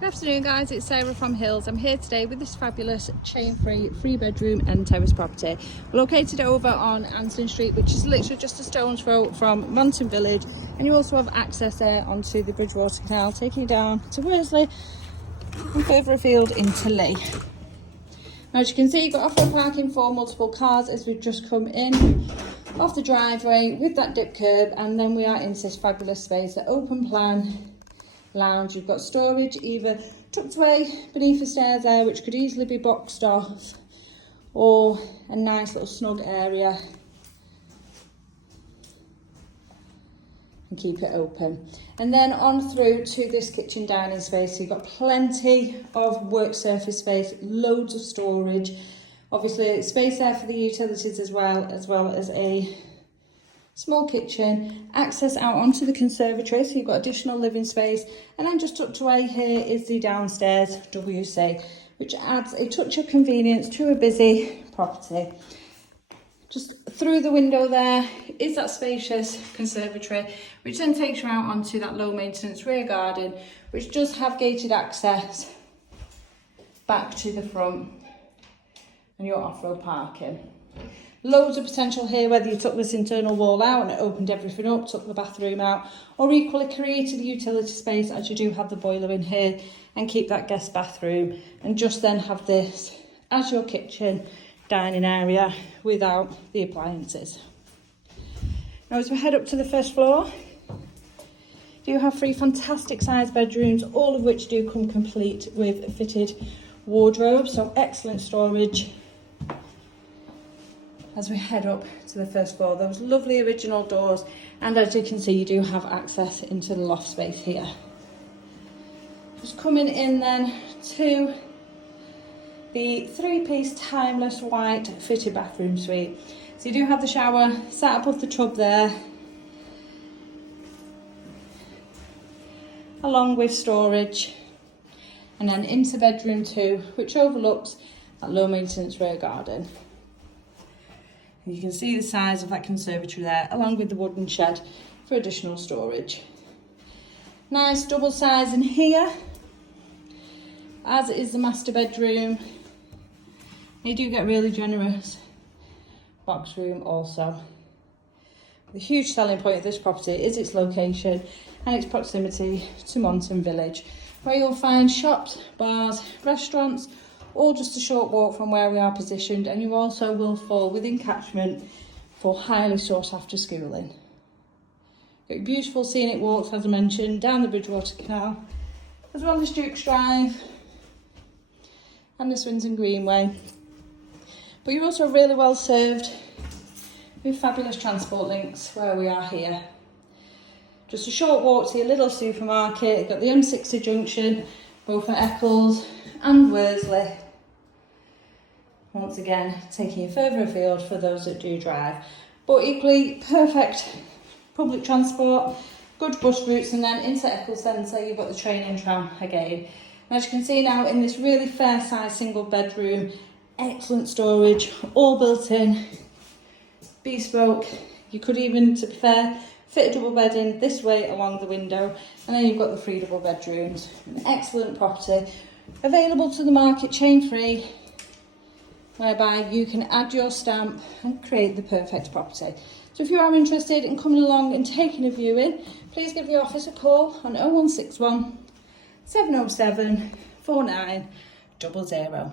Good afternoon guys, it's Sarah from Hills. I'm here today with this fabulous chain-free 3-bedroom and terrace property. We're located over on Anson Street, which is literally just a stone's throw from Monton Village, and you also have access there onto the Bridgewater Canal, taking you down to Worsley and further afield into Lee. Now, as you can see, you've got off-road parking for multiple cars as we've just come in off the driveway with that dip curb, and then we are into this fabulous space, the open plan lounge. You've got storage either tucked away beneath the stairs there, which could easily be boxed off, or a nice little snug area and keep it open. And then on through to this kitchen dining space, so you've got plenty of work surface space, loads of storage, obviously space there for the utilities as well as a small kitchen, access out onto the conservatory, so you've got additional living space. And then just tucked away here is the downstairs WC, which adds a touch of convenience to a busy property. Just through the window there is that spacious conservatory, which then takes you out onto that low maintenance rear garden, which does have gated access back to the front and your off-road parking. Loads of potential here, whether you took this internal wall out and it opened everything up, took the bathroom out, or equally created a utility space, as you do have the boiler in here, and keep that guest bathroom, and just then have this as your kitchen dining area without the appliances. Now, as we head up to the first floor, you have 3 fantastic sized bedrooms, all of which do come complete with a fitted wardrobe, so excellent storage. As we head up to the first floor, those lovely original doors, and as you can see, you do have access into the loft space here. Just coming in then to the 3-piece timeless white fitted bathroom suite. So you do have the shower sat above the tub there, along with storage, and then into bedroom 2, which overlooks that low maintenance rear garden. You can see the size of that conservatory there, along with the wooden shed for additional storage. Nice double size in here, as is the master bedroom. You do get really generous box room also. The huge selling point of this property is its location and its proximity to Monton Village, where you'll find shops, bars, restaurants, all just a short walk from where we are positioned, and you also will fall within catchment for highly sought after schooling. Got beautiful scenic walks, as I mentioned, down the Bridgewater Canal, as well as Duke's Drive and the Swinton Greenway. But you're also really well served with fabulous transport links where we are here. Just a short walk to your little supermarket. You've got the M60 junction, both at Eccles and Worsley. Once again, taking you further afield for those that do drive. But equally perfect public transport, good bus routes, and then into Eccles Centre you've got the train and tram again. And as you can see now, in this really fair size single bedroom, excellent storage, all built in, bespoke. You could even, to be fair, fit a double bed in this way along the window, and then you've got the 3 double bedrooms. An excellent property, available to the market chain free, whereby you can add your stamp and create the perfect property. So if you are interested in coming along and taking a viewing, please give the office a call on 0161 707 4900.